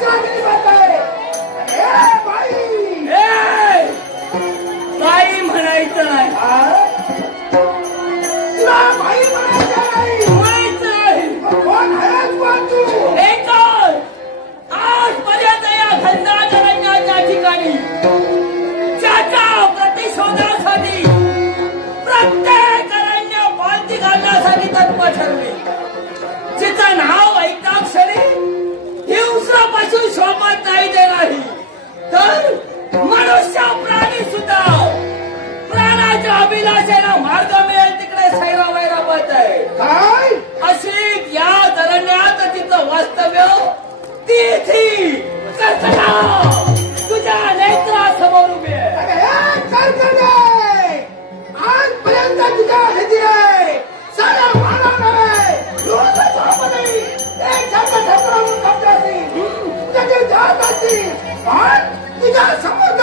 चांगली बात आहे. बाई म्हणायचं नाही. तुला बाई म्हणायचं नाही. कोण आहेस पण तू? आजपर्यंत या खंडाच्या ठिकाणी ज्याच्या प्रतिशोधासाठी प्रत्येक अरण्य पालती घालण्यासाठी तत्पर ठरले. जिचं नाव ऐकता क्षणी दिवसापासून शोभत नाही ते नाही तर मनुष्य प्राणी सुद्धा प्राणाच्या अभिलाषेनं मार्ग मिळेल तिकडे सैरावैरा पत आहे. काय अशी या अरण्यात तिचं वास्तव्य तिथी कल्पना तुझ्या नेत्रासमोर उभी आहे. आजपर्यंत तुझ्या हृदय सारा मानव नव्हे लोकांमध्ये एक छत्र ठरवून कपड्याची तुझ्या जात असेल पण तुझ्या समोर